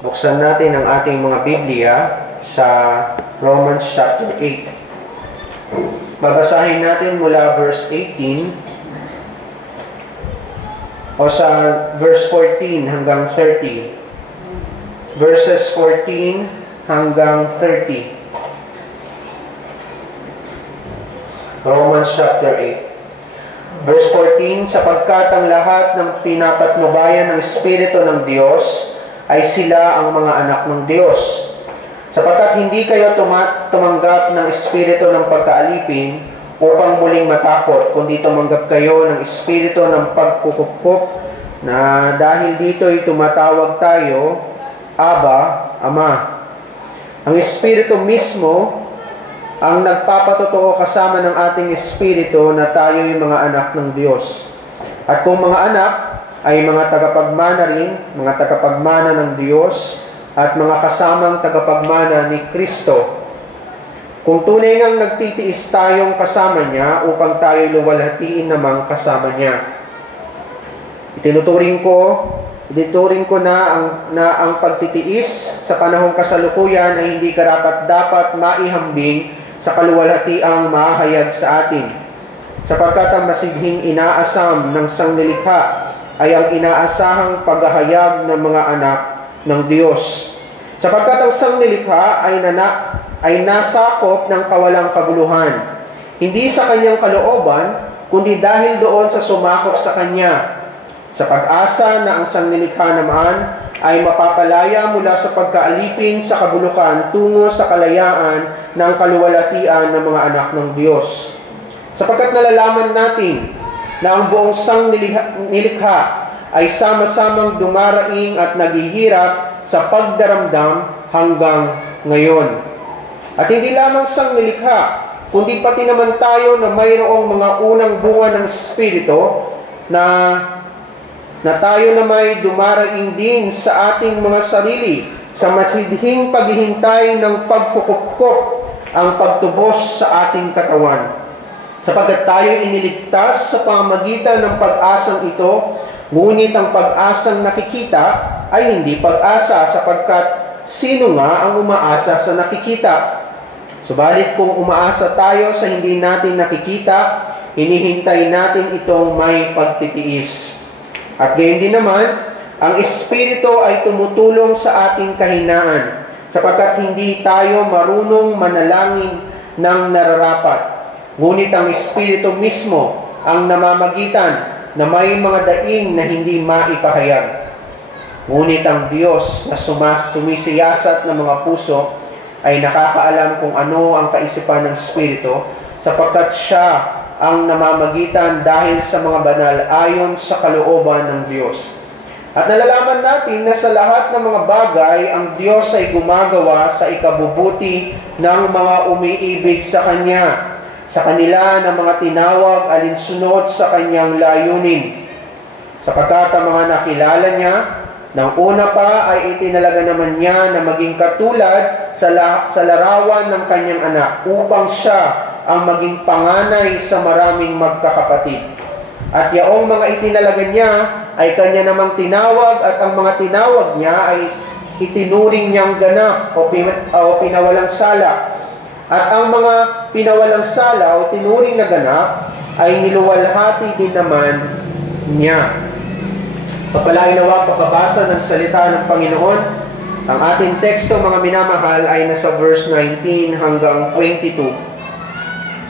Buksan natin ang ating mga Biblia sa Romans chapter 8. Babasahin natin mula verse 18 o sa verse 14 hanggang 30. Verses 14 hanggang 30. Romans chapter 8. Verse 14, sapagkat ang lahat ng pinapatnubayan ng Espiritu ng Diyos ay sila ang mga anak ng Diyos. Sapagkat hindi kayo tumanggap ng Espiritu ng pagkaalipin upang muling matakot, kundi tumanggap kayo ng Espiritu ng pagkukup na dahil dito'y tumatawag tayo, Aba, Ama. Ang Espiritu mismo ang nagpapatotoo kasama ng ating espiritu na tayo'y mga anak ng Diyos. At kung mga anak ay mga tagapagmana rin, mga tagapagmana ng Diyos, at mga kasamang tagapagmana ni Kristo. Kung tunay ngang nagtitiis tayong kasama niya upang tayo'y luwalhatiin namang kasama niya. Itinuturing ko na ang pagtitiis sa panahong kasalukuyan ay hindi karapat-dapat maihambing sa kaluwalhatiang mahayag sa atin. Sapagkat ang masidhing inaasam ng sanglilikha ay ang inaasahang paghahayag ng mga anak ng Diyos. Sapagkat ang sanglilikha ay nasakop ng kawalang kaguluhan, hindi sa kanyang kalooban, kundi dahil doon sa sumakop sa kanya, sa pag-asa na ang sanglilikha naman ay mapapalaya mula sa pagkaalipin sa kabulukan tungo sa kalayaan ng kaluwalhatian ng mga anak ng Diyos. Sapagkat nalalaman natin na ang buong sanglilikha ay sama-samang dumaraing at naghihirap sa pagdaramdam hanggang ngayon. At hindi lamang sanglilikha, kundi pati naman tayo na mayroong mga unang bunga ng Espiritu na tayo na may dumaraing din sa ating mga sarili sa masidhing paghihintay ng pagkukupkop ang pagtubos sa ating katawan. Sapagkat tayo iniligtas sa pamamagitan ng pag-asang ito, ngunit ang pag-asang nakikita ay hindi pag-asa sapagkat sino nga ang umaasa sa nakikita? Subalit kung umaasa tayo sa hindi natin nakikita, hinihintay natin itong may pagtitiis. At gayon din naman, ang Espiritu ay tumutulong sa ating kahinaan, sapagkat hindi tayo marunong manalangin ng nararapat. Ngunit ang Espiritu mismo ang namamagitan na may mga daing na hindi maipahayag. Ngunit ang Diyos na sumisiyasat ng mga puso ay nakakaalam kung ano ang kaisipan ng Espiritu, sapagkat Siya ang namamagitan dahil sa mga banal ayon sa kalooban ng Diyos. At nalalaman natin na sa lahat ng mga bagay, ang Diyos ay gumagawa sa ikabubuti ng mga umiibig sa Kanya, sa kanila ng mga tinawag alinsunod sa Kanyang layunin. Sapagkat ang mga nakilala niya, nang una pa ay itinalaga naman niya na maging katulad sa larawan ng Kanyang anak, upang Siya ang maging panganay sa maraming magkakapatid. At yaong mga itinalaga niya ay Kanya namang tinawag, at ang mga tinawag niya ay itinuring niyang ganap o pinawalang sala. At ang mga pinawalang sala o tinuring na ganap ay niluwalhati din naman niya. Papalain nawa pagkabasa ng salita ng Panginoon. Ang ating teksto, mga minamahal, ay nasa verse 19 hanggang 22.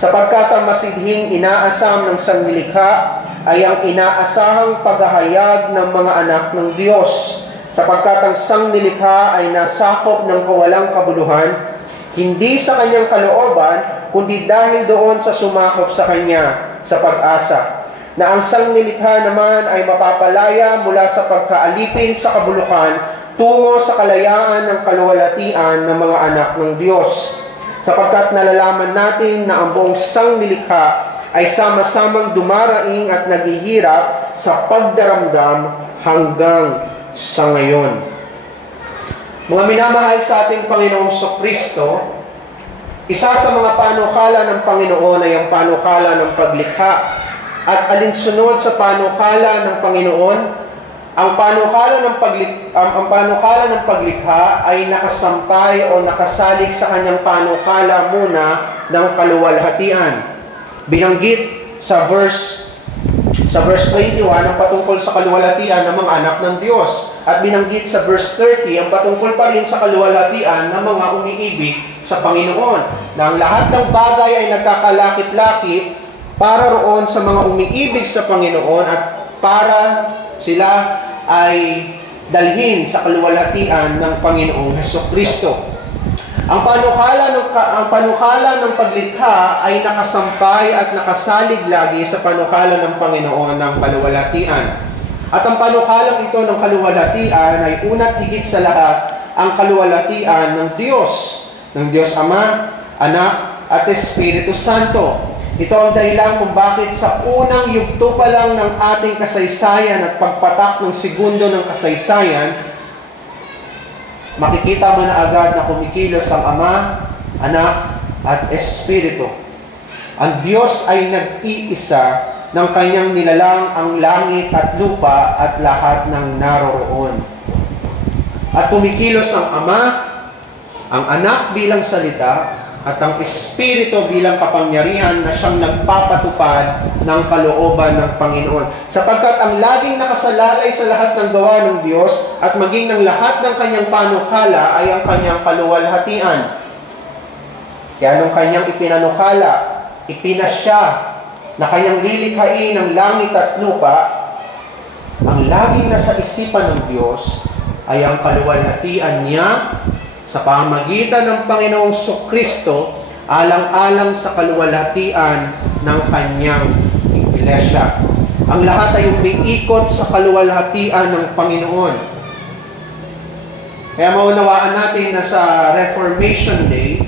Sapagkat ang masidhing inaasam ng sanglilikha ay ang inaasahang paghahayag ng mga anak ng Diyos. Sapagkat ang sanglilikha ay nasakop ng kawalang kabuluhan, hindi sa kanyang kalooban, kundi dahil doon sa sumakop sa kanya sa pag-asa. Na ang sanglilikha naman ay mapapalaya mula sa pagkaalipin sa kabulukan tungo sa kalayaan ng kaluwalhatian ng mga anak ng Diyos. Sapagkat nalalaman natin na ang buong sanglilikha ay sama-samang dumaraing at naghihirap sa pagdaramdam hanggang sa ngayon. Mga minamahal sa ating Panginoong Kristo, isa sa mga panukala ng Panginoon ay ang panukala ng paglikha. At alinsunod sa panukala ng Panginoon ang panukala ng paglikha ay nakasampay o nakasalig sa kanyang panukala muna ng kaluwalhatian. Binanggit sa verse 21 ang patungkol sa kaluwalhatian ng mga anak ng Diyos. At binanggit sa verse 30 ang patungkol pa rin sa kaluwalhatian ng mga umiibig sa Panginoon. Na ang lahat ng bagay ay nagkakalakip-lakip para roon sa mga umiibig sa Panginoon at para sila ay dalhin sa kaluwalhatian ng Panginoong Hesukristo. Ang panukala ng paglikha ay nakasampay at nakasalig lagi sa panukala ng Panginoon ng kaluwalhatian. At ang panukalang ito ng kaluwalhatian ay una't higit sa lahat ang kaluwalhatian ng Diyos Ama, Anak, at Espiritu Santo. Ito ang dahilan kung bakit sa unang yugto pa lang ng ating kasaysayan at pagpatak ng segundo ng kasaysayan, makikita mo na agad na kumikilos ang Ama, Anak, at Espiritu. Ang Diyos ay nag-iisa ng kanyang nilalang ang langit at lupa at lahat ng naroroon. At kumikilos ang Ama, ang Anak bilang salita, at ang Espiritu bilang kapangyarihan na siyang nagpapatupad ng kalooban ng Panginoon. Sapagkat ang laging nakasalalay sa lahat ng gawa ng Diyos at maging ng lahat ng kanyang panukala ay ang kanyang kaluwalhatian. Kaya nung kanyang ipinanukala, ipinasya na kanyang lilikhain ng langit at lupa, ang laging nasa isipan ng Diyos ay ang kaluwalhatian niya sa pamamagitan ng Panginoong Kristo, alang-alang sa kaluwalhatian ng kanyang iglesia. Ang lahat ay umiikot sa kaluwalhatian ng Panginoon. Kaya maunawaan natin na sa Reformation Day,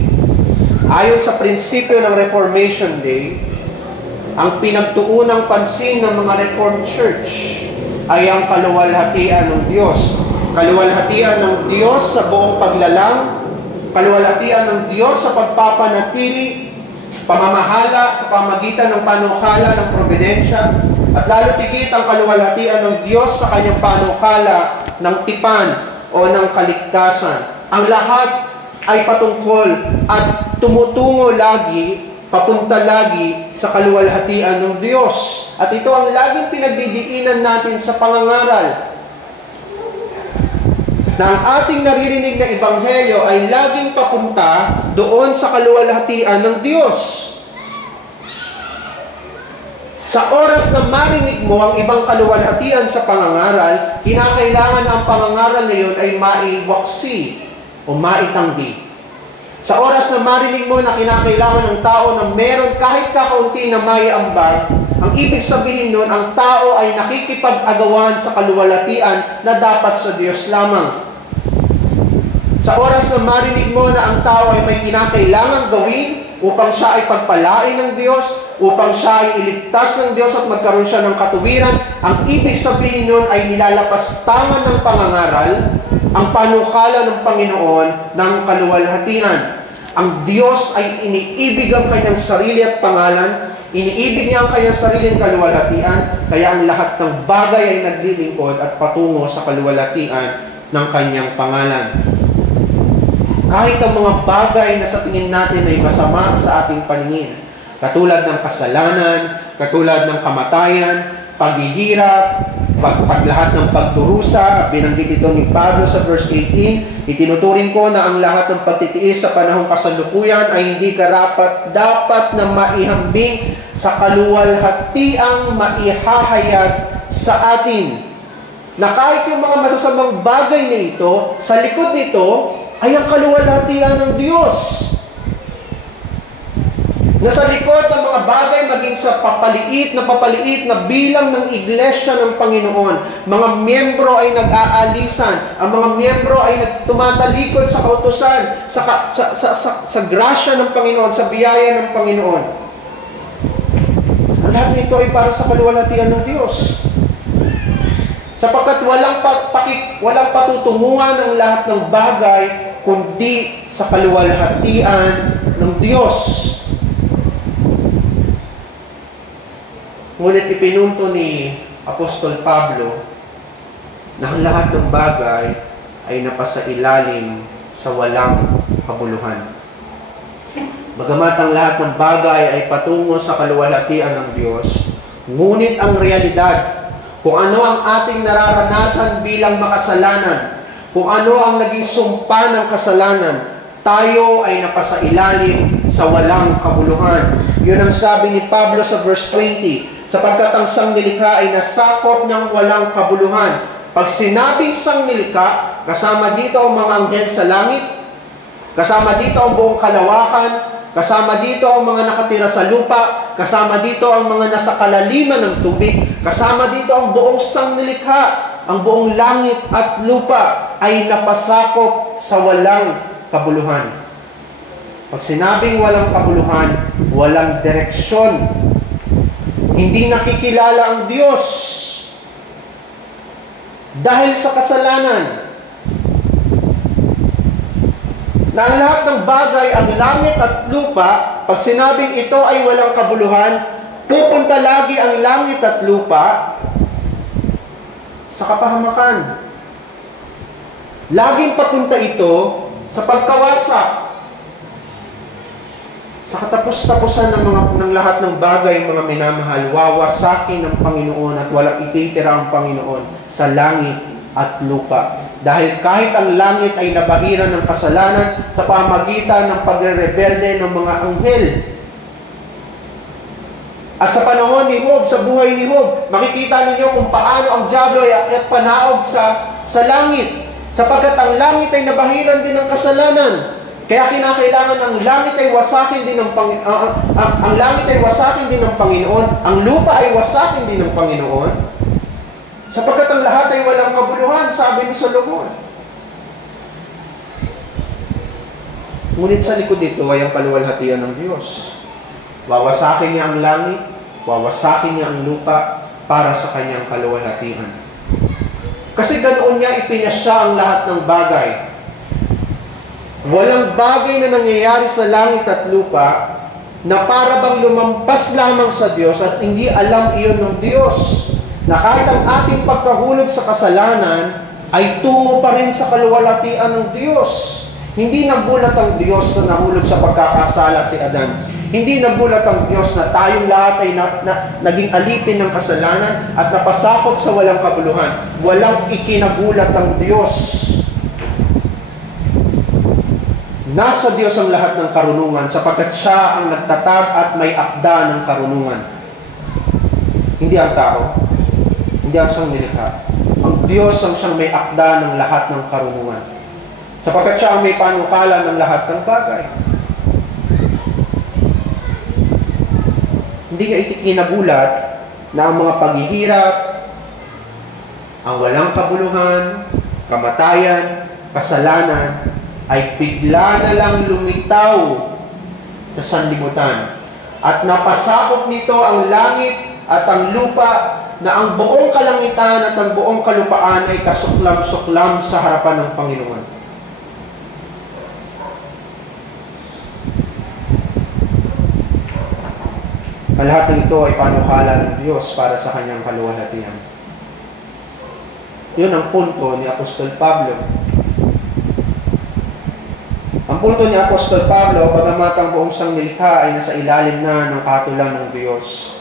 ayon sa prinsipyo ng Reformation Day, ang pinagtuunang pansin ng mga Reformed Church ay ang kaluwalhatian ng Diyos. Kaluwalhatian ng Diyos sa buong paglalang, kaluwalhatian ng Diyos sa pagpapanatili, pamamahala sa pamagitan ng panukala ng providensya, at lalo tigit ang kaluwalhatian ng Diyos sa kanyang panukala ng tipan o ng kaligtasan. Ang lahat ay patungkol at tumutungo lagi, papunta lagi sa kaluwalhatian ng Diyos. At ito ang laging pinagdidiinan natin sa pangangaral, na ang ating naririnig na ebanghelyo ay laging papunta doon sa kaluwalhatian ng Diyos. Sa oras na marinig mo ang ibang kaluwalhatian sa pangangaral, kinakailangan ang pangangaral na yun ay maiwaksi o maitanggi. Sa oras na marinig mo na kinakailangan ng tao na meron kahit kakaunti na maiambag, ang ibig sabihin nun, ang tao ay nakikipag-agawan sa kaluwalhatian na dapat sa Diyos lamang. Sa oras na marinig mo na ang tao ay may kinakailangan gawin upang siya ay pagpalain ng Diyos, upang siya ay iligtas ng Diyos at magkaroon siya ng katuwiran, ang ibig sabihin nun ay nilalapastangan ng pangangaral ang panukala ng Panginoon ng kaluwalhatian. Ang Diyos ay iniibig ang kanyang sarili at pangalan, iniibig niya ang kanyang sariling kaluwalhatian, kaya ang lahat ng bagay ay naglilingkod at patungo sa kaluwalhatian ng kanyang pangalan. Kahit ang mga bagay na sa tingin natin ay masama sa ating paningin, katulad ng kasalanan, katulad ng kamatayan, paghihirap, paglahat ng pagdurusa, binanggit ito ni Pablo sa verse 18, itinuturing ko na ang lahat ng pagtitiis sa panahong kasalukuyan ay hindi karapat-dapat na maihambing sa kaluwalhatiang maihahayag sa atin. Na kahit yung mga masasamang bagay na ito, sa likod nito ay ang kaluwalhatian ng Diyos. Na sa likod ng mga bagay, maging sa papaliit na bilang ng iglesia ng Panginoon, mga miyembro ay nag-aalisan, ang mga miyembro ay tumatalikod sa kautusan, sa grasya ng Panginoon, sa biyaya ng Panginoon. Ang lahat nito ay para sa kaluwalhatian ng Diyos. Sapagkat walang patutunguhan ng lahat ng bagay, kundi sa kaluwalhatian ng Diyos. Ngunit ipinunto ni Apostol Pablo na ang lahat ng bagay ay napasailalim sa walang kabuluhan. Bagamat ang lahat ng bagay ay patungo sa kaluwalhatian ng Diyos, ngunit ang realidad, kung ano ang ating nararanasan bilang makasalanan, kung ano ang naging sumpa ng kasalanan, tayo ay napasailalim sa walang kabuluhan. Yun ang sabi ni Pablo sa verse 20, sapagkat ang sangnilikha ay nasakop ng walang kabuluhan. Pag sinabing sangnilikha, kasama dito ang mga anghel sa langit, kasama dito ang buong kalawakan, kasama dito ang mga nakatira sa lupa, kasama dito ang mga nasa kalaliman ng tubig, kasama dito ang buong sangnilikha, ang buong langit at lupa ay napasakop sa walang kabuluhan. Pag sinabing walang kabuluhan, walang direksyon. Hindi nakikilala ang Diyos. Dahil sa kasalanan. Na ang lahat ng bagay, ang langit at lupa, pag sinabing ito ay walang kabuluhan, pupunta lagi ang langit at lupa sa kapahamakan. Laging papunta ito sa pagkawasak, sa katapos-tapusan ng lahat ng bagay, mga minamahal, wawasakin ng Panginoon at walang ititira ang Panginoon sa langit at lupa. Dahil kahit ang langit ay nabahiran ng kasalanan sa pamagitan ng pagre-rebelde ng mga anghel. At sa panahon ni Job, sa buhay ni Job, makikita ninyo kung paano ang diablo ay akyat panaog sa langit. Sapagkat ang langit ay nabahiran din ng kasalanan. Kaya kinakailangan ang langit ay wasakin din ng ang langit ay wasakin din ng Panginoon, ang lupa ay wasakin din ng Panginoon. Sapagkat ang lahat ay walang kabuluhan, sabi ni Solomon. Ngunit sa likod dito ay ang kaluwalhatian ng Diyos. Wawasakin niya ang langit, wawasakin niya ang lupa para sa kanyang kaluwalhatian. Kasi ganoon niya ipinasya ang lahat ng bagay. Walang bagay na nangyayari sa langit at lupa na para bang lumampas lamang sa Diyos at hindi alam iyon ng Diyos. Na kahit ang ating pagkahulog sa kasalanan ay tungo pa rin sa kaluwalhatian ng Diyos. Hindi nagulat ang Diyos na nahulog sa pagkakasala si Adan. Hindi nagulat ang Diyos na tayong lahat ay naging alipin ng kasalanan at napasakop sa walang kabuluhan. Walang ikinagulat ang Diyos. Nasa Diyos ang lahat ng karunungan sapagkat Siya ang nagtatag at may akda ng karunungan. Hindi ang tao. Hindi ang sangnilikha. Ang Diyos ang siyang may akda ng lahat ng karunungan. Sapagkat Siya ang may panukala ng lahat ng bagay. Hindi ka ikinagulat na ang mga paghihirap, ang walang kabuluhan, kamatayan, kasalanan, ay bigla na lang lumitaw sa sanlibutan. At napasakop nito ang langit at ang lupa na ang buong kalangitan at ang buong kalupaan ay kasuklam-suklam sa harapan ng Panginoon. Lahat ng ito ay panukala ng Diyos para sa kanyang kaluwalhatian. Yun ang punto ni Apostol Pablo. Ang punto ni Apostol Pablo, bagamat ang buong sangnilikha ay nasa ilalim na ng katulan ng Diyos,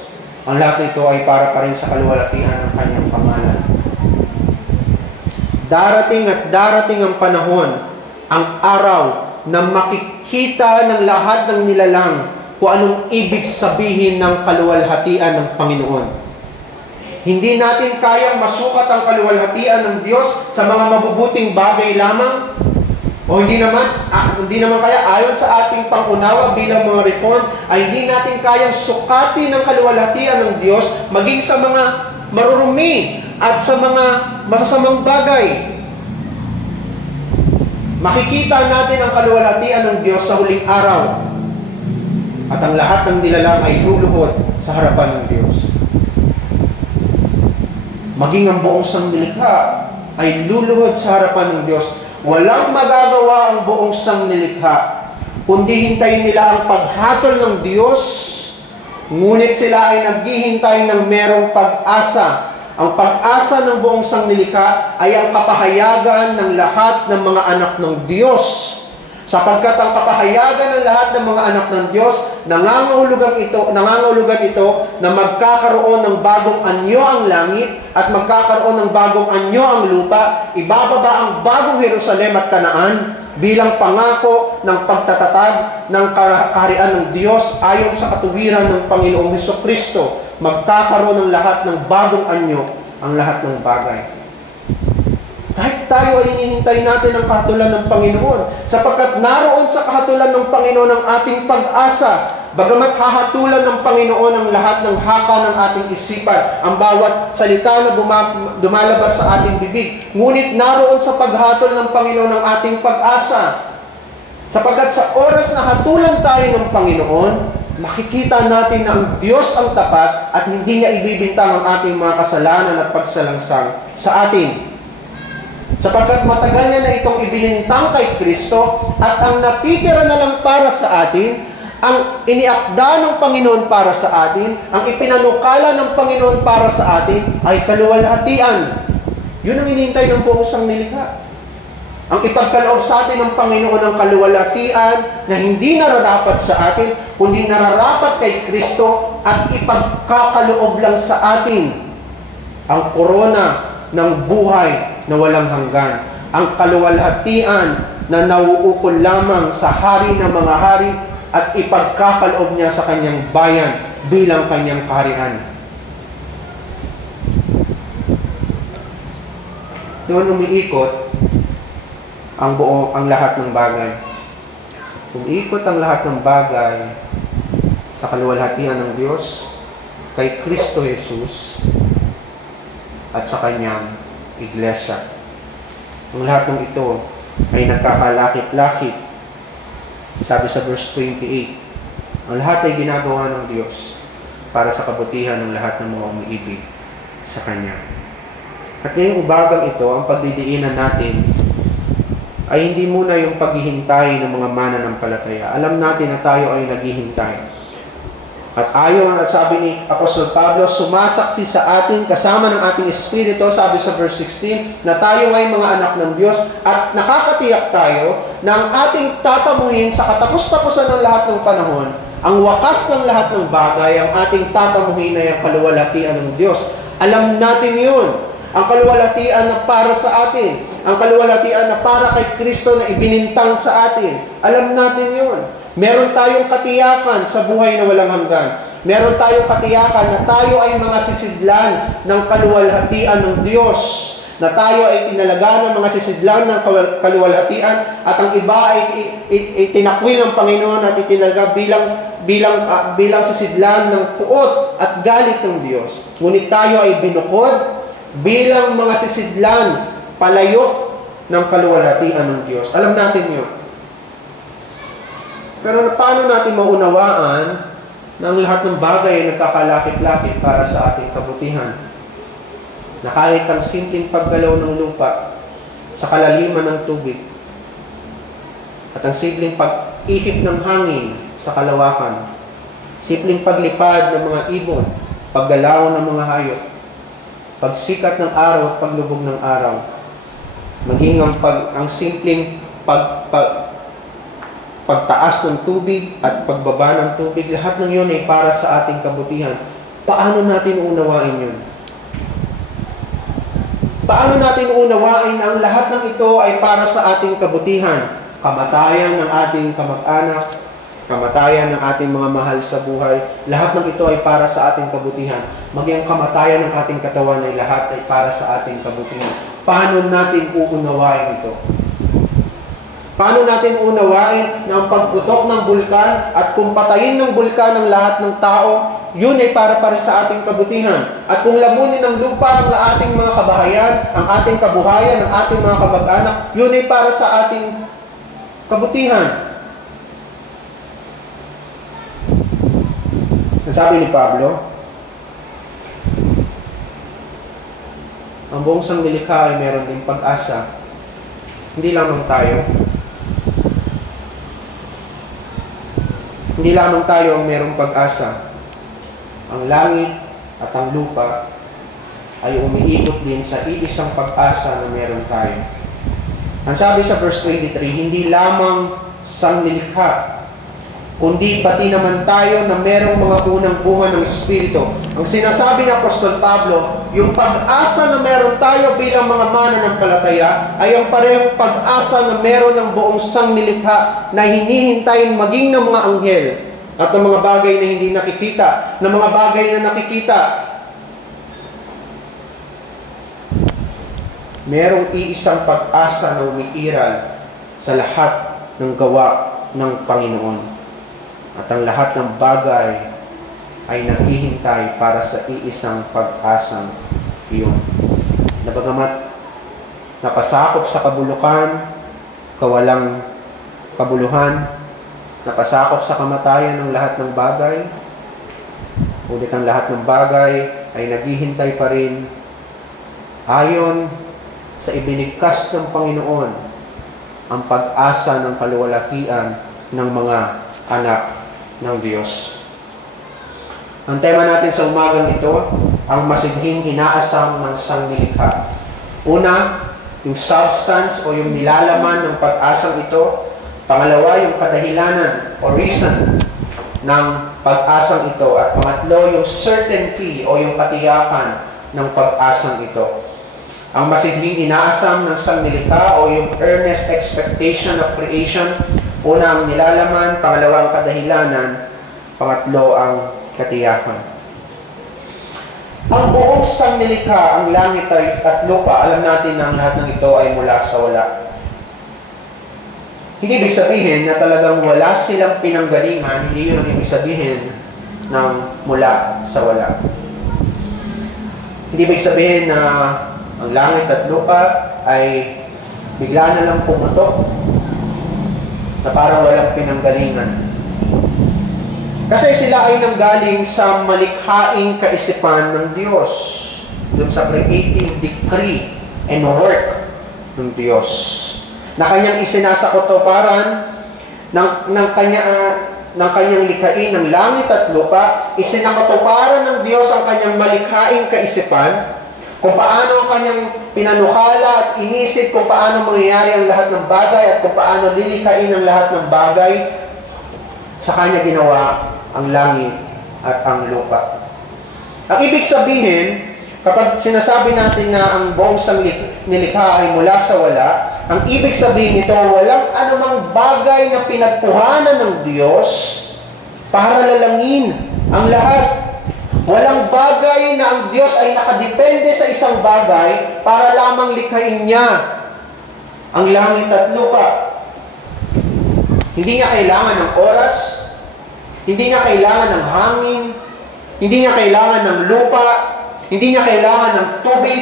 ang lahat nito ay para pa rin sa kaluwalhatian ng kanyang pangalan. Darating at darating ang panahon, ang araw na makikita ng lahat ng nilalang kung anong ibig sabihin ng kaluwalhatian ng Panginoon. Hindi natin kayang masukat ang kaluwalhatian ng Diyos sa mga mabubuting bagay lamang. O hindi naman kaya ayon sa ating pangunawa bilang mga Reformed, ay hindi natin kayang sukatin ang kaluwalhatian ng Diyos maging sa mga marurumi at sa mga masasamang bagay. Makikita natin ang kaluwalhatian ng Diyos sa huling araw. At ang lahat ng nilalang ay luluhod sa harapan ng Diyos. Maging ang buong sangnilikha ay luluhod sa harapan ng Diyos. Walang magagawa ang buong sangnilikha, kundi hintayin nila ang paghatol ng Diyos, ngunit sila ay naghihintay ng merong pag-asa. Ang pag-asa ng buong sanglilikha ay ang kapahayagan ng lahat ng mga anak ng Diyos. Sapagkat ang kapahayagan ng lahat ng mga anak ng Diyos, nangangahulugan ito na magkakaroon ng bagong anyo ang langit at magkakaroon ng bagong anyo ang lupa, ibababa ang bagong Jerusalem at Kanaan bilang pangako ng pagtatatag ng kaharian ng Diyos ayon sa katuwiran ng Panginoong Hesukristo. Magkakaroon ng lahat ng bagong anyo ang lahat ng bagay. Kahit tayo ay hinihintay natin ang kahatulan ng Panginoon, sapagkat naroon sa kahatulan ng Panginoon ang ating pag-asa. Bagamat hahatulan ng Panginoon ang lahat ng haka ng ating isipan, ang bawat salita na dumalabas sa ating bibig, ngunit naroon sa paghatol ng Panginoon ang ating pag-asa. Sapagkat sa oras na hatulan tayo ng Panginoon, makikita natin na ang Diyos ang tapat at hindi niya ibibintang ang ating mga kasalanan at pagsalangsang sa atin. Sapagkat matagal na itong ibinintang kay Kristo at ang natitira na lang para sa atin, ang iniakda ng Panginoon para sa atin, ang ipinanukala ng Panginoon para sa atin ay kaluwalhatian. Yun ang hinihintay ng buong sanglilikha. Ang ipagkaloob sa atin ng Panginoon ang kaluwalhatian na hindi nararapat sa atin, kundi nararapat kay Kristo at ipagkakaloob lang sa atin ang korona ng buhay na walang hanggan. Ang kaluwalhatian na nauukol lamang sa hari ng mga hari at ipagkakaloob niya sa kanyang bayan bilang kanyang kaharian. Doon umiikot ang lahat ng bagay. Umiikot ang lahat ng bagay sa kaluwalhatian ng Diyos kay Kristo Jesus at sa kanyang iglesia. Ang lahat ng ito ay nagkakalakip-lakip. Sabi sa verse 28, ang lahat ay ginagawa ng Diyos para sa kabutihan ng lahat ng mga umiibig sa Kanya. At ngayong ubagang ito, ang pagdidiinan natin ay hindi muna yung paghihintay ng mga mananampalataya. Alam natin na tayo ay naghihintay. At ayon ang sabi ni Apostol Pablo, sumasaksi sa atin kasama ng ating Espiritu, sabi sa verse 16, na tayo ay mga anak ng Diyos at nakakatiyak tayo na ang ating tatamuhin sa katapos-tapusan ng lahat ng panahon, ang wakas ng lahat ng bagay, ang ating tatamuhin ay ang kaluwalhatian ng Diyos. Alam natin yun. Ang kaluwalhatian na para sa atin. Ang kaluwalhatian na para kay Kristo na ibinintang sa atin. Alam natin yun. Meron tayong katiyakan sa buhay na walang hanggan. Meron tayong katiyakan na tayo ay mga sisidlan ng kaluwalhatian ng Diyos. Na tayo ay tinalaga ng mga sisidlan ng kaluwalhatian at ang iba ay itinakwil ng Panginoon at itinalaga bilang sisidlan ng puot at galit ng Diyos. Ngunit tayo ay binukod bilang mga sisidlan palayo ng kaluwalhatian ng Diyos. Alam natin yun. Pero paano natin maunawaan na ang lahat ng bagay ay nagkakalakip-lakip para sa ating kabutihan? Na kahit ang simpleng paggalaw ng lupa sa kalaliman ng tubig at ang simpleng pag-ihip ng hangin sa kalawakan, simpleng paglipad ng mga ibon, paggalaw ng mga hayop, pagsikat ng araw at paglubog ng araw, maging ang simpleng pagtaas ng tubig at pagbaba ng tubig, lahat ng yun ay para sa ating kabutihan. Paano natin unawain yun? Paano natin unawain na ang lahat ng ito ay para sa ating kabutihan? Kamatayan ng ating kamag-anak, kamatayan ng ating mga mahal sa buhay, lahat ng ito ay para sa ating kabutihan. Maging kamatayan ng ating katawan ay lahat ay para sa ating kabutihan. Paano natin uunawain ito? Paano natin unawain na ang pagputok ng bulkan at kung patayin ng bulkan ng lahat ng tao, yun ay para sa ating kabutihan. At kung lamunin ng lupa ang ating mga kabahayan, ang ating kabuhayan, ang ating mga kamag-anak, yun ay para sa ating kabutihan. Sabi ni Pablo, ang buong sanglilikha ay meron din pag-asa. Hindi lamang tayo. Hindi lamang tayo ang merong pag-asa. Ang langit at ang lupa ay umiikot din sa iisang pag-asa na meron tayo. Ang sabi sa verse 23, hindi lamang sanglilikha, kundi pati naman tayo na merong mga unang bunga ng Espiritu. Ang sinasabi ng Apostol Pablo, yung pag-asa na meron tayo bilang mga mananampalataya ay ang parehong pag-asa na meron ng buong sanglilikha na hinihintayin maging ng mga anghel at ng mga bagay na hindi nakikita, ng mga bagay na nakikita. Merong iisang pag-asa na umiiral sa lahat ng gawa ng Panginoon. At ang lahat ng bagay ay naghihintay para sa iisang pag-asang iyon. Na bagamat napasakop sa kabulukan, kawalang kabuluhan, napasakop sa kamatayan ng lahat ng bagay, ulit ang lahat ng bagay ay naghihintay pa rin ayon sa ibinigkas ng Panginoon ang pag-asa ng kaluwalhatian ng mga anak ng Diyos. Ang tema natin sa umagang ito, ang masidhing inaasam ng sanglilikha. Una, yung substance o yung nilalaman ng pag-asang ito. Pangalawa, yung kadahilanan o reason ng pag-asang ito. At pangatlo, yung certainty o yung katiyakan ng pag-asang ito. Ang masidhing inaasam ng sanglilikha o yung earnest expectation of creation. Una ang nilalaman, pangalawa ang kadahilanan, pangatlo ang katiyakan. Ang buong sanglilikha, ang langit at lupa, alam natin na ang lahat ng ito ay mula sa wala. Hindi ibig sabihin na talagang wala silang pinanggalingan, hindi yun ang ibig sabihin ng mula sa wala. Hindi ibig sabihin na ang langit at lupa ay bigla na lang pumutok na parang walang pinanggalingan. Kasi sila ay nanggaling sa malikhaing kaisipan ng Diyos. Doon sa creative decree and work ng Diyos. Na kanyang isinasakutuparan ng kanyang likhain ng langit at lupa, isinakatuparan ng Diyos ang kanyang malikhaing kaisipan, kung paano ang kanyang pinanukala at inisip kung paano mangyayari ang lahat ng bagay at kung paano lilikhain ang lahat ng bagay, sa kanya ginawa ang langit at ang lupa. Ang ibig sabihin, kapag sinasabi natin na ang buong sanglilikha ay mula sa wala, ang ibig sabihin ito, walang anumang bagay na pinagkuhanan ng Diyos para lalangin ang lahat. Walang bagay na ang Diyos ay nakadepende sa isang bagay para lamang likhain niya ang langit at lupa. Hindi niya kailangan ng oras, hindi niya kailangan ng hangin, hindi niya kailangan ng lupa, hindi niya kailangan ng tubig.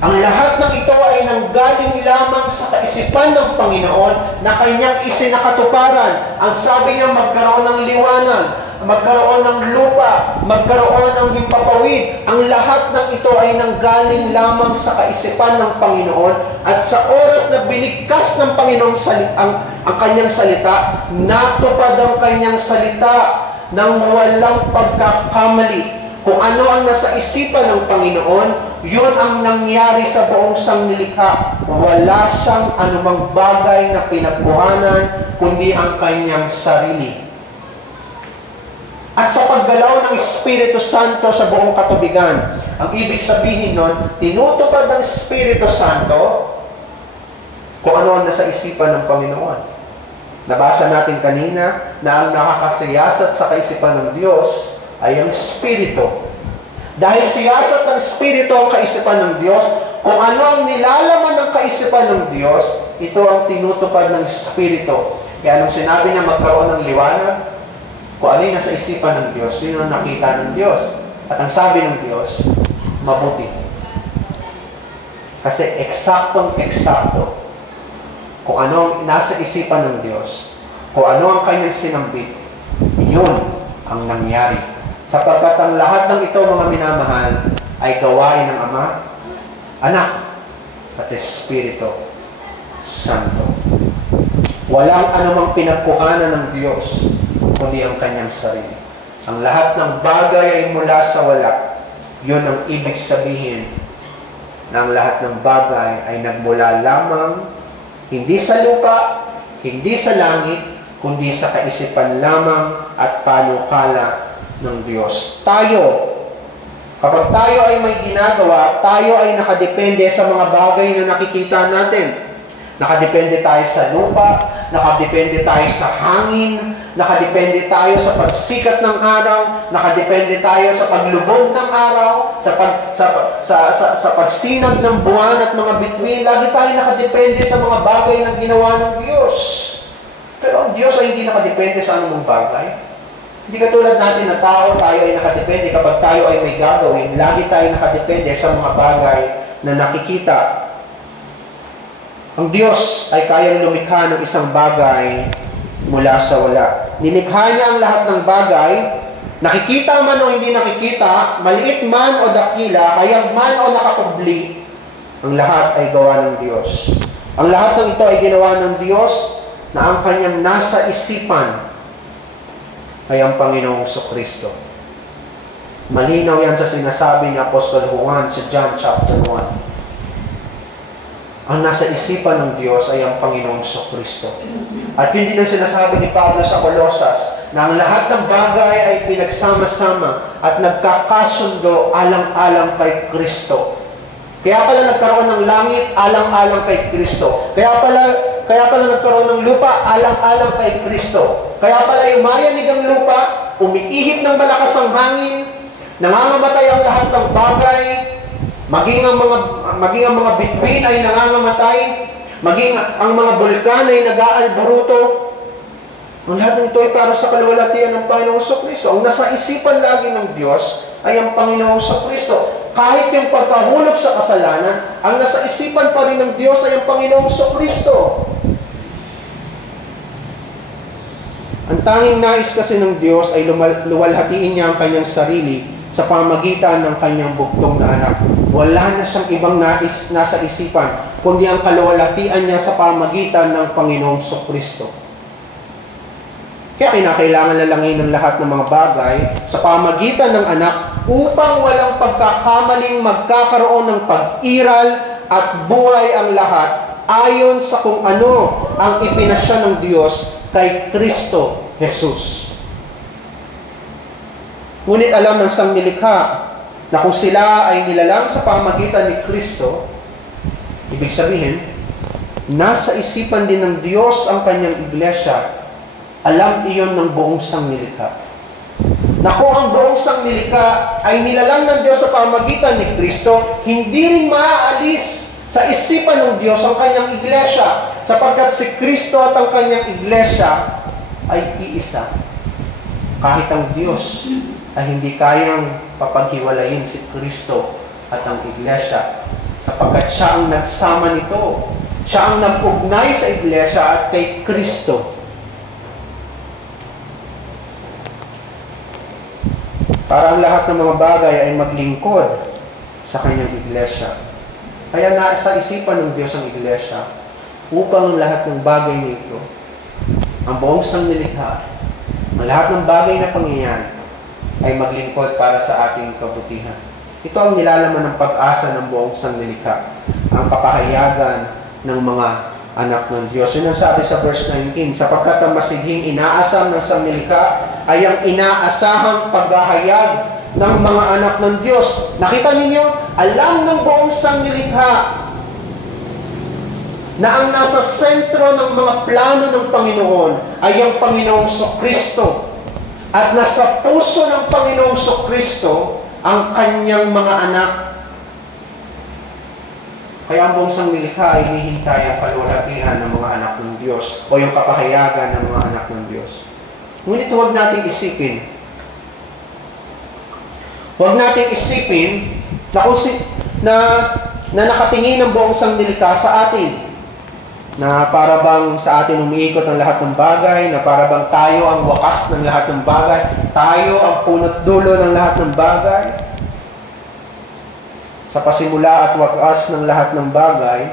Ang lahat ng ito ay nanggaling lamang sa kaisipan ng Panginoon na kanyang isinakatuparan. Ang sabi niya, magkaroon ng liwanag, magkaroon ng lupa, magkaroon ng himpapawid. Ang lahat ng ito ay nanggaling lamang sa kaisipan ng Panginoon. At sa oras na binigkas ng Panginoon ang kanyang salita, natupad ang kanyang salita nang walang pagkakamali. Kung ano ang nasa isipan ng Panginoon, yun ang nangyari sa buong sanglilikha. Wala siyang anumang bagay na pinagbuhanan, kundi ang kanyang sarili. At sa paggalaw ng Espiritu Santo sa buong katubigan, ang ibig sabihin nun, tinutupad ng Espiritu Santo kung ano ang nasa isipan ng Panginoon. Nabasa natin kanina na ang nakakasiyasat sa kaisipan ng Diyos ay ang Espiritu. Dahil siyasat ng Espiritu ang kaisipan ng Diyos, kung ano ang nilalaman ng kaisipan ng Diyos, ito ang tinutupad ng Espiritu. Kaya nung sinabi niya magkaroon ng liwanag, kung ano yung nasa isipan ng Diyos, yun ang nakita ng Diyos. At ang sabi ng Diyos, mabuti. Kasi eksaktong-eksakto. Kung ano ang nasa isipan ng Diyos, kung ano ang kanyang sinambit, yun ang nangyari. Sapagkat ang lahat ng ito, mga minamahal, ay gawain ng Ama, Anak, at Espiritu Santo. Walang anumang pinagkuhanan ng Diyos, kundi ang kanyang sarili. Ang lahat ng bagay ay mula sa wala. Yun ang ibig sabihin na ang lahat ng bagay ay nagmula lamang hindi sa lupa, hindi sa langit, kundi sa kaisipan lamang at panukala ng Diyos. Kapag tayo ay may ginagawa, tayo ay nakadepende sa mga bagay na nakikita natin. Nakadepende tayo sa lupa, nakadepende tayo sa hangin, nakadepende tayo sa pagsikat ng araw, nakadepende tayo sa paglubog ng araw, sa pagsinag ng buwan at mga bituin. Lagi tayo nakadepende sa mga bagay na ginawa ng Diyos. Pero ang Diyos ay hindi nakadepende sa anumang bagay. Hindi katulad natin na tao, tayo ay nakadepende kapag tayo ay may gagawin. Lagi tayo nakadepende sa mga bagay na nakikita. Ang Diyos ay kayang lumikha ng isang bagay mula sa wala. Nilikha niya ang lahat ng bagay, nakikita man o hindi nakikita, maliit man o dakila, hayag man o nakakubli, ang lahat ay gawa ng Diyos. Ang lahat ng ito ay ginawa ng Diyos na ang kanyang nasa isipan ay ang Panginoong Kristo. Malinaw yan sa sinasabi ni Apostol Juan sa John chapter 1. Ang nasa isipan ng Diyos ay ang Panginoong Kristo. At yun din ang sinasabi ni Pablo sa Colosas, na ang lahat ng bagay ay pinagsama-sama at nagkakasundo alang-alang kay Kristo. Kaya pala nagkaroon ng langit, alang-alang kay Kristo. Kaya pala nagkaroon ng lupa, alang-alang kay Kristo. Kaya pala yumayanig ang lupa, umiihip ng malakas ang hangin, nangangamatay ang lahat ng bagay, maging ang mga bituin ay nangangamatay, maging ang mga bulkan ay nag-aalburuto. Ang lahat ng ito ay para sa kaluwalhatian ng Panginoong Kristo. Ang nasa isipan lagi ng Diyos ay ang Panginoong Kristo. Kahit yung pagkahulog sa kasalanan, ang nasa isipan pa rin ng Diyos ay ang Panginoong Kristo. Ang tanging nais kasi ng Diyos ay luwalhatiin niya ang kanyang sarili sa pamagitan ng kanyang buktong na anak. Wala na siyang ibang nais nasa isipan, kundi ang kaluwalhatian niya sa pamagitan ng Panginoong Kristo. Kaya kinakailangan lalangin ng lahat ng mga bagay sa pamagitan ng anak upang walang pagkakamaling magkakaroon ng pag-iral at buhay ang lahat ayon sa kung ano ang ipinasya ng Diyos kay Kristo Jesus. Ngunit alam ng sangnilikha na kung sila ay nilalang sa pamagitan ni Kristo, ibig sabihin, nasa isipan din ng Diyos ang kanyang iglesia. Alam iyon ng buong sangnilikha. Na kung ang buong sangnilikha ay nilalang ng Diyos sa pamagitan ni Kristo, hindi rin maaalis sa isipan ng Diyos ang kanyang iglesia, sapagkat si Kristo at ang kanyang iglesia ay iisa. Kahit ang Diyos ay hindi kayang papaghiwalayin si Kristo at ang iglesia, sapagkat siya ang nagsama nito. Siya ang nag-ugnay sa iglesia at kay Kristo. Para ang lahat ng mga bagay ay maglingkod sa kanyang iglesia. Kaya nasa isipan ng Diyos ang iglesia upang ang lahat ng bagay nito, ang buong sangnilikha, ang lahat ng bagay na pangyayari ay maglingkod para sa ating kabutihan. Ito ang nilalaman ng pag-asa ng buong sangnilikha, ang kapahayagan ng mga anak ng Diyos. Yun ang sabi sa verse 19, sapagkat ang masiging inaasam ng sangnilikha ay ang inaasahang paghahayag ng mga anak ng Diyos. Nakita ninyo? Alam ng buong sangnilikha na ang nasa sentro ng mga plano ng Panginoon ay ang Panginoong Kristo. At nasa puso ng Panginoong Kristo ang kanyang mga anak. Kaya ang buong sangnilikha ay hinihintay ang kaluwalhatian ng mga anak ng Diyos o yung kapahayagan ng mga anak ng Diyos. Ngunit huwag nating isipin na nakatingin ang buong sangnilikha sa atin. Na para bang sa atin umiikot ang lahat ng bagay, na para bang tayo ang wakas ng lahat ng bagay, tayo ang punot dulo ng lahat ng bagay. Sa pasimula at wakas ng lahat ng bagay,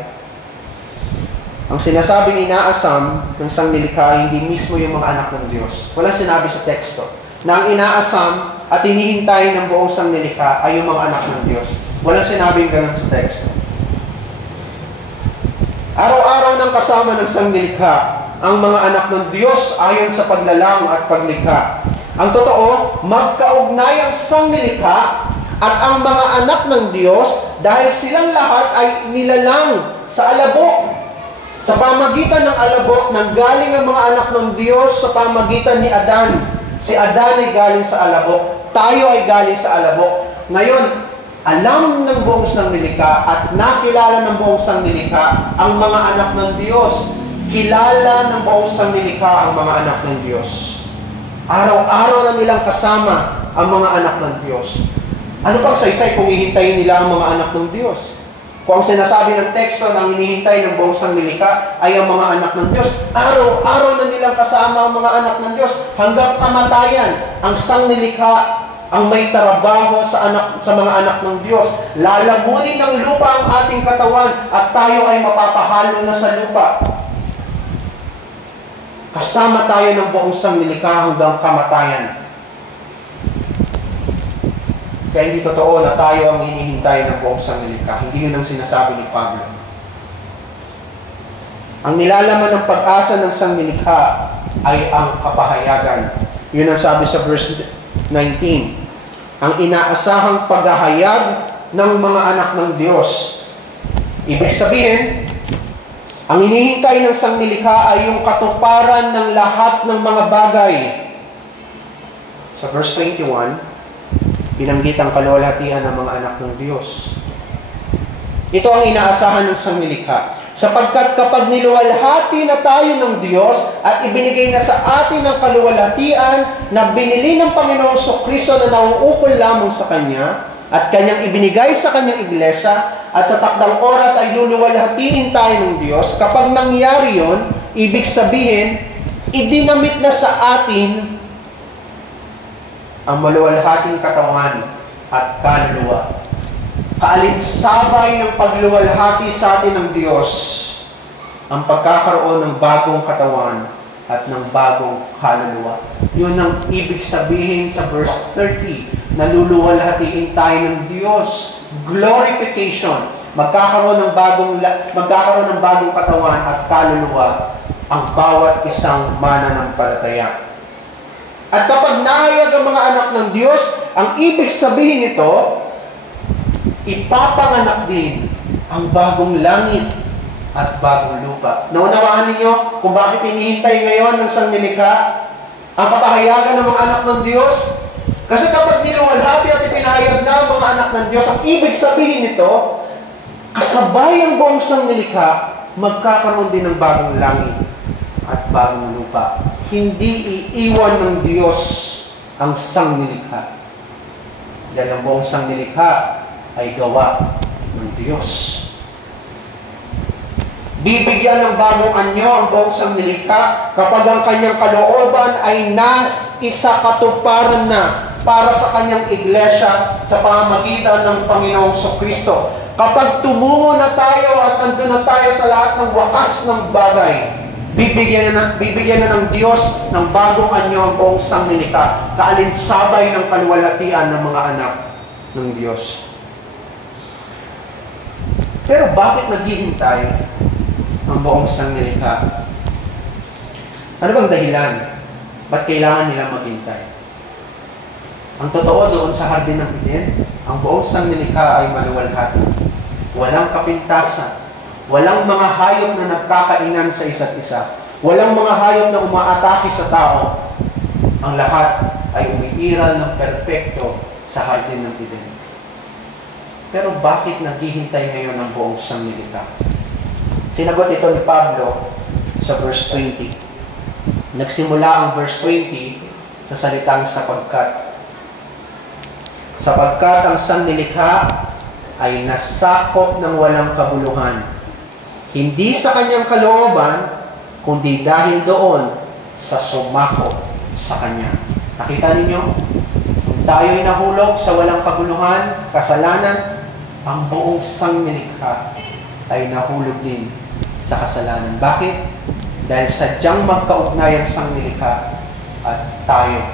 ang sinasabing inaasam ng sangnilikha hindi mismo yung mga anak ng Diyos. Walang sinabi sa teksto. na ang inaasam at hinihintay ng buong sanglilikha ay yung mga anak ng Diyos. Walang sinabing ganun sa teksto. Araw-araw nang kasama ng sanglilikha ang mga anak ng Diyos ayon sa paglalang at paglikha. Ang totoo, magkaugnay ang sanglilikha at ang mga anak ng Diyos dahil silang lahat ay nilalang sa alabok. Sa pamagitan ng alabok, nanggaling ang mga anak ng Diyos sa pamagitan ni Adan. Si Adan ay galing sa alabok. Tayo ay galing sa alabok. Ngayon, alam ng buong sanglilikha at nakilala ng buong sanglilikha ang mga anak ng Diyos. Kilala ng buong sanglilikha ang mga anak ng Diyos. Araw-araw na nilang kasama ang mga anak ng Diyos. Ano pang saysay kung hihintayin nila ang mga anak ng Diyos? Kung ang sinasabi ng teksto na hinihintay ng buong sanglilikha ay ang mga anak ng Diyos, araw-araw na nilang kasama ang mga anak ng Diyos hanggang kamatayan. Ang sanglilikha ang may trabaho sa mga anak ng Diyos. Lalamunin ng lupa ang ating katawan at tayo ay mapapahalo na sa lupa. Kasama tayo ng buong sanglilikha hanggang kamatayan. Kaya hindi totoo na tayo ang hinihintay ng buong sanglilikha. Hindi yun ang sinasabi ni Pablo. Ang nilalaman ng pag-asa ng sanglilikha ay ang kapahayagan. Yun ang sabi sa verse 19. Ang inaasahang paghahayag ng mga anak ng Diyos. Ibig sabihin, ang hinihintay ng sanglilikha ay yung katuparan ng lahat ng mga bagay. Sa verse 21, binanggit ang kaluwalhatian ng mga anak ng Diyos. Ito ang inaasahan ng sanglilikha. Sapagkat kapag niluwalhati na tayo ng Diyos at ibinigay na sa atin ang kaluwalhatian na binili ng Panginoong Kristo na nauukol lamang sa Kanya at Kanyang ibinigay sa Kanyang iglesia at sa takdang oras ay luluwalhatiin tayo ng Diyos, kapag nangyari yon, ibig sabihin, idinamit na sa atin ang maluwalhating katawan at kaluluwa. Kaalinsabay ng pagluwalhati sa atin ng Diyos ang pagkakaroon ng bagong katawan at ng bagong kaluluwa. Yun ang ibig sabihin sa verse 30, na luluwalhatiin tayo ng Diyos. Glorification. Magkakaroon ng bagong katawan at kaluluwa ang bawat isang mananampalataya. At kapag nahayag ang mga anak ng Diyos, ang ibig sabihin nito, ipapanganak din ang bagong langit at bagong lupa. Naunawaan ninyo kung bakit hinihintay ngayon ng sanglilikha ang kapahayagan ng mga anak ng Diyos? Kasi kapag niluwalhati at ipinahayag na ang mga anak ng Diyos, ang ibig sabihin nito, kasabay ang buong sanglilikha, magkakaroon din ng bagong langit at bagong lupa. Hindi iiwan ng Diyos ang sanglilikha. Dahil ang buong sanglilikha ay gawa ng Diyos. Bibigyan ng bagong anyo ang buong sanglilikha kapag ang kanyang kalooban ay isakatuparan na para sa kanyang iglesia sa pamamagitan ng Panginoong Kristo. Kapag tumungo na tayo at nandun na tayo sa lahat ng wakas ng bagay, bibigyan na ng Diyos ng bagong anyo ang buong sanglilikha, kaalinsabay ng kaluwalhatian ng mga anak ng Diyos. Pero bakit naghihintay ang buong sanglilikha? Ano bang dahilan? Ba't kailangan nila maghintay? Ang totoo doon sa Hardin ng Eden, ang buong sanglilikha ay maluwalhati. Walang kapintasan. Walang mga hayop na nagkakainan sa isa't isa. Walang mga hayop na umaatake sa tao. Ang lahat ay umiiral ng perpekto sa Hardin ng Eden. Pero bakit naghihintay ngayon ang buong sanglilikha? Sinagot ito ni Pablo sa verse 20. Nagsimula ang verse 20 sa salitang sapagkat. Sapagkat ang sanglilikha ay nasakop ng walang kabuluhan. Hindi sa kanyang kalooban, kundi dahil doon sa sumakop sa kanya. Nakita ninyo? Kung tayo ay nahulog sa walang kabuluhan, kasalanan, ang buong sanglilikha ay nahulog din sa kasalanan. Bakit? Dahil sadyang magkaugnay ang sanglilikha at tayo.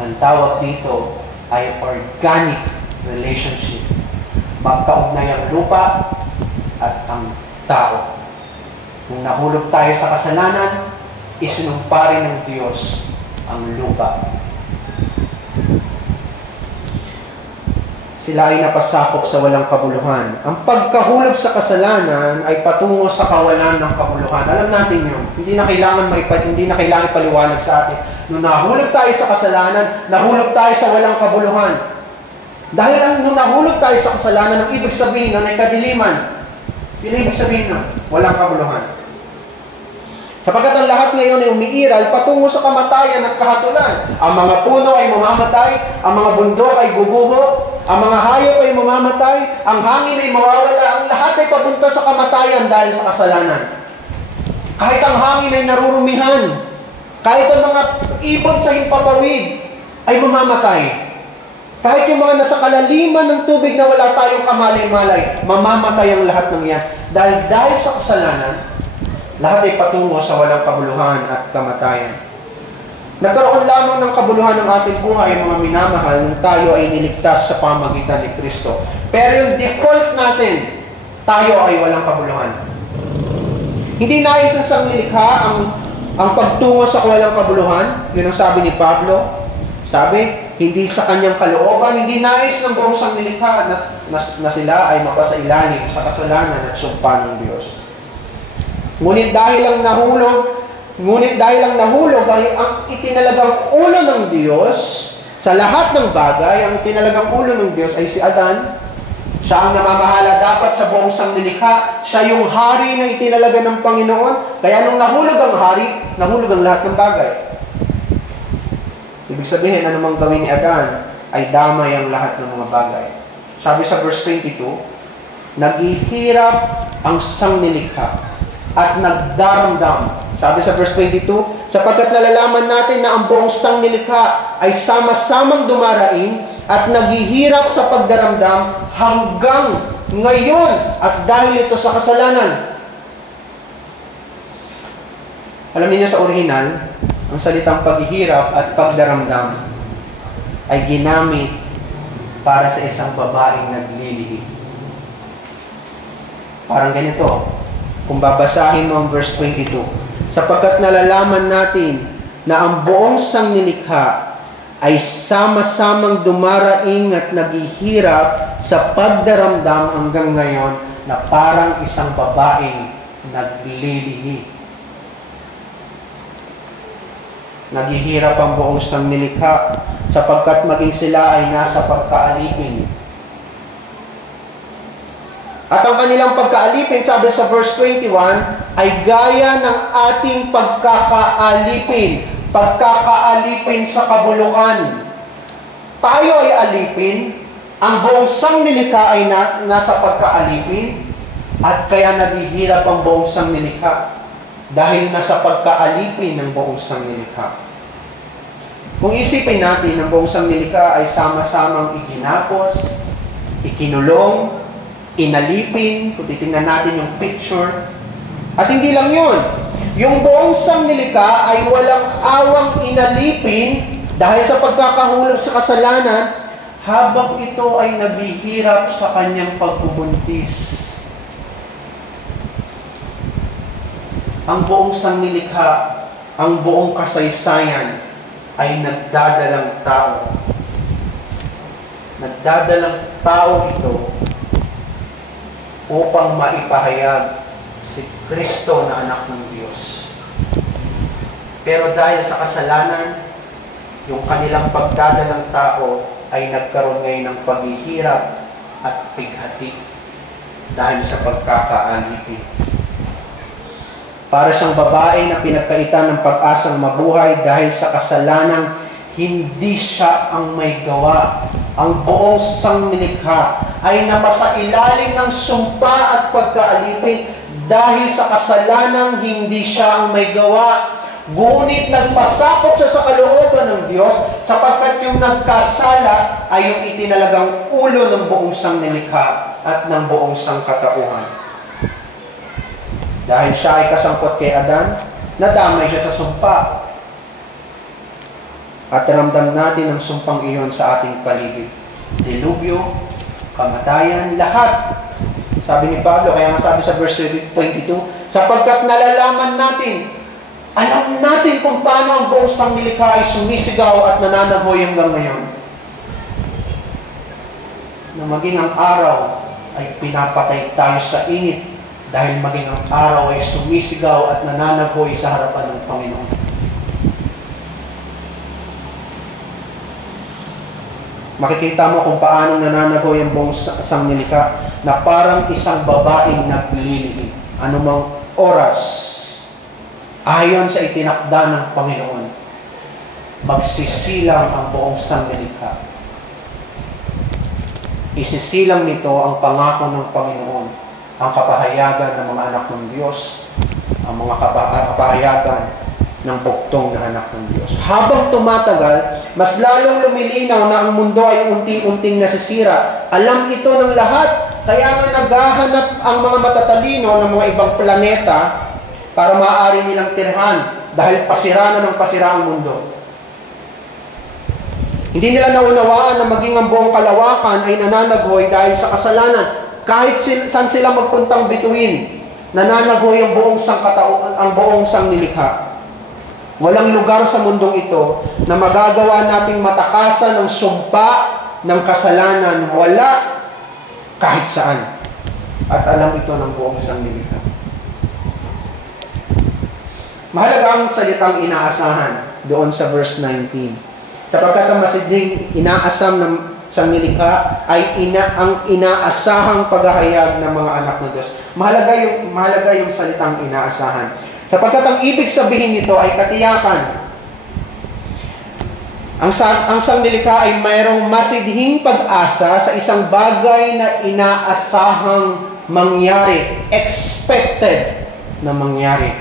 Ang tawag dito ay organic relationship. Magkaugnay ang lupa at ang tao. Kung nahulog tayo sa kasalanan, isinumpa rin ng Diyos ang lupa. Sila ay napasakop sa walang kabuluhan. Ang pagkahulog sa kasalanan ay patungo sa kawalan ng kabuluhan. Alam natin yun. Hindi na kailangan ipaliwanag sa atin. Nung nahulog tayo sa kasalanan, nahulog tayo sa walang kabuluhan. Dahil nung nahulog tayo sa kasalanan, ang ibig sabihin nun ay kadiliman. Yun ang ibig sabihin nun, walang kabuluhan. Sapagkat ang lahat ngayon ay umiiral patungo sa kamatayan at kahatulan. Ang mga puno ay mamamatay, ang mga bundok ay guguho, ang mga hayop ay mamamatay, ang hangin ay mawawala, ang lahat ay papunta sa kamatayan dahil sa kasalanan. Kahit ang hangin ay narurumihan, kahit ang mga ibon sa himpapawid ay mamamatay. Kahit yung mga nasa kalaliman ng tubig na wala tayong kamalay-malay, mamamatay ang lahat ng yan. Dahil sa kasalanan, lahat ay patungo sa walang kabuluhan at kamatayan. Nagkaroon lamang ng kabuluhan ng ating buhay, mga minamahal, nung tayo ay niligtas sa pamagitan ni Kristo. Pero yung default natin, tayo ay walang kabuluhan. Hindi nais ng sanglilikha ang pagtungo sa walang kabuluhan. Yun ang sabi ni Pablo. Sabi, hindi sa kanyang kalooban, hindi nais ng buong sanglilikha na sila ay mapasailalim sa kasalanan at sumpa ng Diyos. Ngunit dahil ang nahulog ay ang itinalagang ulo ng Diyos sa lahat ng bagay, ang itinalagang ulo ng Diyos ay si Adan. Siya ang namamahala dapat sa buong sanglilikha. Siya yung hari na itinalaga ng Panginoon. Kaya nung nahulog ang hari, nahulog ang lahat ng bagay. Ibig sabihin, anumang gawin ni Adan ay damay ang lahat ng mga bagay. Sabi sa verse 22, naghihirap ang sanglilikha at nagdaramdam. Sabi sa verse 22, sapagkat nalalaman natin na ang buong sanglilikha ay sama-samang dumaraing at naghihirap sa pagdaramdam hanggang ngayon at dahil ito sa kasalanan. Alam niyo sa orihinal, ang salitang paghihirap at pagdaramdam ay ginamit para sa isang babaeng naglilihi. Parang ganito. Kung babasahin mo ang verse 22, sapagkat nalalaman natin na ang buong sanglilikha ay sama-samang dumaraing at naghihirap sa pagdaramdam hanggang ngayon na parang isang babaeng naglilihi. Naghihirap ang buong sanglilikha sapagkat maging sila ay nasa pagkaalipin. At ang kanilang pagkaalipin, sabi sa verse 21, ay gaya ng ating pagkakaalipin. Pagkakaalipin sa kabulukan. Tayo ay alipin, ang buong sanglilikha ay nasa pagkaalipin, at kaya naghihirap ang buong sanglilikha dahil nasa pagkaalipin ng buong sanglilikha. Kung isipin natin, ang buong sanglilikha ay sama-samang iginapos, ikinulong, inalipin, kung titingnan natin yung picture. At hindi lang yun. Yung buong sanglilikha ay walang awang inalipin dahil sa pagkakahulog sa kasalanan habang ito ay naghihirap sa kanyang pagbubuntis. Ang buong sanglilikha, ang buong kasaysayan ay nagdadalang tao. Nagdadalang tao ito upang maipahayag si Kristo na anak ng Diyos. Pero dahil sa kasalanan, yung kanilang pagdadalang tao ay nagkaroon ngayon ng paghihirap at pighati dahil sa pagkakaalipin. Para siyang babae na pinagkaitan ng pag-asang mabuhay dahil sa kasalanang hindi siya ang may gawa. Ang buong sanglilikha ay napasailalim ng sumpa at pagkaalipin dahil sa kasalanang hindi siya ang may gawa. Ngunit nagpasakop siya sa kalooban ng Diyos sapagkat yung nagkasala ay yung itinalagang ulo ng buong sanglilikha at ng buong sangkatauhan. Dahil siya ay kasangkot kay Adan, nadamay siya sa sumpa. At ramdam natin ang sumpang iyon sa ating paligid. Dilubyo, kamatayan, lahat. Sabi ni Pablo, kaya nga sabi sa verse 22, sapagkat nalalaman natin, alam natin kung paano ang buong sanglilikha ay sumisigaw at nananagoy hanggang ngayon. Na maging ang araw ay pinapatay tayo sa init dahil maging ang araw ay sumisigaw at nananagoy sa harapan ng Panginoon. Makikita mo kung paano nananagoy ang buong sanglilikha na parang isang babaeng naglilibing. Anumang oras, ayon sa itinakda ng Panginoon, magsisilang ang buong sanglilikha. Isisilang nito ang pangako ng Panginoon, ang kapahayagan ng mga anak ng Diyos, ang mga kapahayagan ng buktong na anak ng Diyos. Habang tumatagal, mas lalong lumilinaw na ang mundo ay unti-unting nasisira. Alam ito ng lahat, kaya nga naghahanap ang mga matatalino ng mga ibang planeta para maaari nilang tirhan dahil pasira na ng pasira ang mundo. Hindi nila naunawaan na maging ang buong kalawakan ay nananagoy dahil sa kasalanan. Kahit saan sila magpuntang bituin, nananagoy ang buong sanglilikha. Walang lugar sa mundong ito na magagawa nating matakasan ng sumpa ng kasalanan. Wala kahit saan. At alam ito ng buong sanglilikha. Mahalaga ang salitang inaasahan doon sa verse 19. Sapagkat ang masidhing inaasam ng sanglilikha ay ang inaasahang paghahayag ng mga anak ng Diyos. Mahalaga yung salitang inaasahan. Sapagkat ang ibig sabihin nito ay katiyakan. Ang sanglilikha ay mayroong masidhing pag-asa sa isang bagay na inaasahang mangyari, expected na mangyari.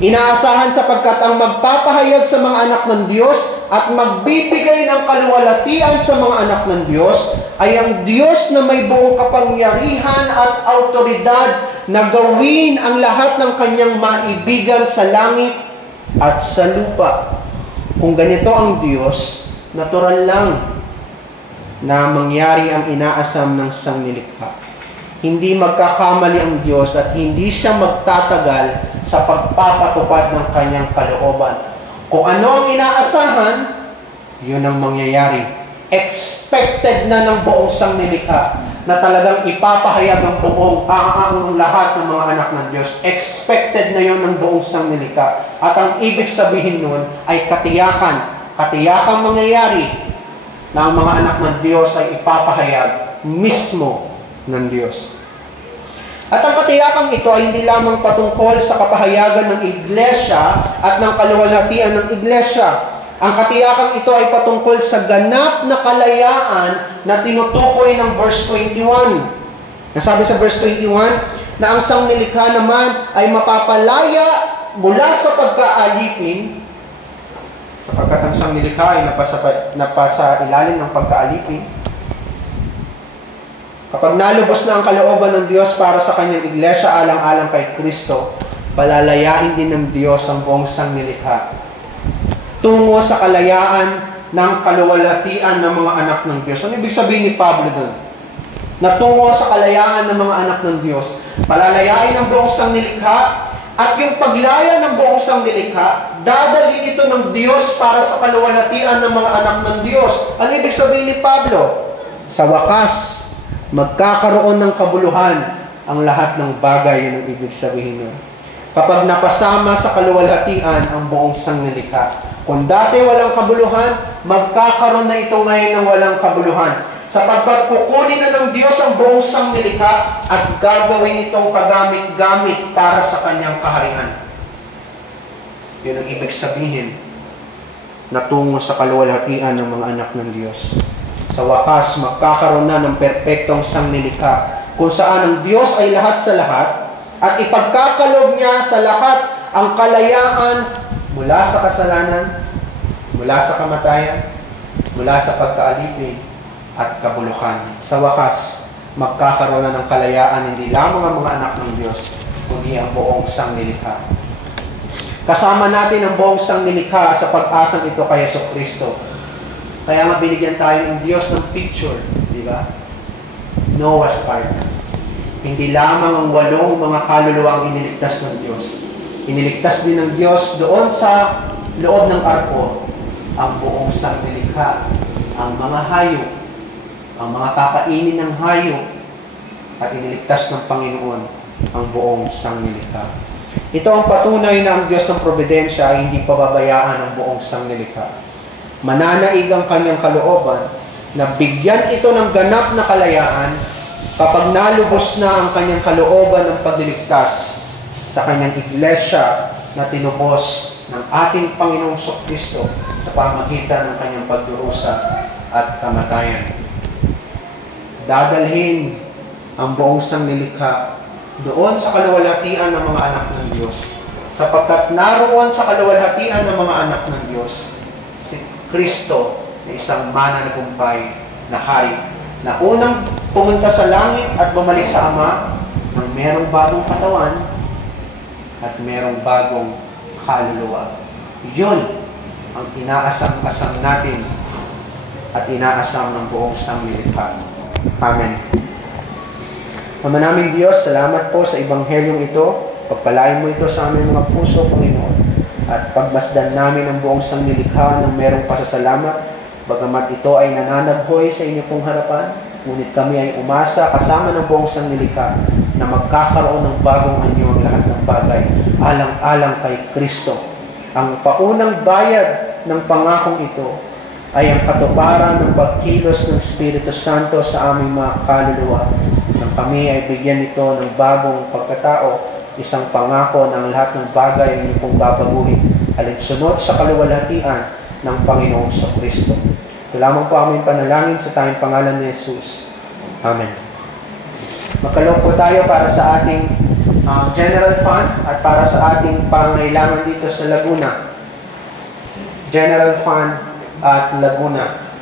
Inaasahan sapagkat ang magpapahayag sa mga anak ng Diyos at magbibigay ng kaluwalhatian sa mga anak ng Diyos ay ang Diyos na may buong kapangyarihan at autoridad na gawin ang lahat ng kanyang maibigan sa langit at sa lupa. Kung ganito ang Diyos, natural lang na mangyari ang inaasam ng sanglilikha. Hindi magkakamali ang Diyos at hindi siya magtatagal sa pagpapatupad ng kanyang kalooban. Kung ano ang inaasahan, yun ang mangyayari. Expected na ng buong sanglilikha na talagang ipapahayag ang lahat ng mga anak ng Diyos. Expected na yun ng buong sanglilikha. At ang ibig sabihin nun ay katiyakan. Katiyakan mangyayari na ang mga anak ng Diyos ay ipapahayag mismo ng Diyos. At ang katiyakang ito ay hindi lamang patungkol sa kapahayagan ng iglesia at ng kaluwalhatian ng iglesia. Ang katiyakang ito ay patungkol sa ganap na kalayaan na tinutukoy ng verse 21. Nasabi sa verse 21 na ang sanglilikha naman ay mapapalaya mula sa pagkaalipin, sapagkat ang sanglilikha ay napasa ilalim ng pagkaalipin. Kapag nalubos na ang kalooban ng Diyos para sa kanyang iglesia alang-alang kay Kristo, palalayain din ng Diyos ang buong sanglilikha tungo sa kalayaan ng kaluwalhatian ng mga anak ng Diyos. Ano ibig sabihin ni Pablo doon? Na tungo sa kalayaan ng mga anak ng Diyos, palalayain ang buong sanglilikha at yung paglaya ng buong sanglilikha, dadalhin ito ng Diyos para sa kaluwalhatian ng mga anak ng Diyos. Ano ibig sabihin ni Pablo? Sa wakas, magkakaroon ng kabuluhan ang lahat ng bagay, yun ang ibig sabihin nun. Kapag napasama sa kaluwalhatian ang buong sanglilikha. Kung dati walang kabuluhan, magkakaroon na ito ngayon ng walang kabuluhan. Sapagkat kukunin na ng Diyos ang buong sanglilikha at gagawin itong kagamit-gamit para sa kanyang kaharian. Yun ang ibig sabihin na tungo sa kaluwalhatian ng mga anak ng Diyos. Sa wakas, magkakaroon na ng perpektong sanglilikha kung saan ang Diyos ay lahat sa lahat at ipagkakalob niya sa lahat ang kalayaan mula sa kasalanan, mula sa kamatayan, mula sa pagkaalipin at kabuluhan. Sa wakas, magkakaroon na ng kalayaan hindi lamang ang mga anak ng Diyos, kundi ang buong sanglilikha. Kasama natin ang buong sangnilikha sa pag-asang ito kay Jesucristo. Kaya nga binigyan tayo ng Diyos ng picture, di ba? Noah's Ark. Hindi lamang ang 8 mga kaluluwa ang iniligtas ng Diyos. Iniligtas din ng Diyos doon sa loob ng arko ang buong sangnilikha, ang mga hayop, ang mga kakainin ng hayop, at iniligtas ng Panginoon ang buong sangnilikha. Ito ang patunay na ang Diyos ng Providensya ay hindi pababayaan ang buong sangnilikha. Mananaig ang kanyang kalooban na bigyan ito ng ganap na kalayaan kapag nalubos na ang kanyang kalooban ng pagliligtas sa kanyang iglesia na tinubos ng ating Panginoong Kristo sa pamagitan ng kanyang pagdurusa at kamatayan. Dadalhin ang buong sangnilikha doon sa kaluwalhatian ng mga anak ng Diyos. Sapagkat naroon sa kaluwalhatian ng mga anak ng Diyos, si Kristo na isang mananagumpay na hari, na unang pumunta sa langit at bumalik sa Ama ng merong bagong katawan at merong bagong kaluluwa. Yun ang inaasam-asam natin at inaasam ng buong sangnilikha. Amen. Ama naming Diyos, salamat po sa Ebanghelyong ito. Pagpalain mo ito sa aming mga puso, Panginoon. At pagmasdan namin ang buong sangnilikha ng merong pasasalamat, bagamat ito ay nananabhoy sa inyo pong harapan, ngunit kami ay umasa kasama ng buong sangnilikha na magkakaroon ng bagong anyo ang lahat ng bagay, alang-alang kay Kristo. Ang paunang bayad ng pangakong ito ay ang katuparan ng pagkilos ng Espiritu Santo sa aming mga kaluluwa, nang kami ay bigyan nito ng bagong pagkatao, isang pangako ng lahat ng bagay ang iyong babaguhin, alinsunod sa kaluwalhatian ng Panginoong Kristo. Ito lamang po aming panalangin sa tayong pangalan ni Jesus. Amen. Magkaloob po tayo para sa ating general fund at para sa ating pangailangan dito sa Laguna. General fund at Laguna.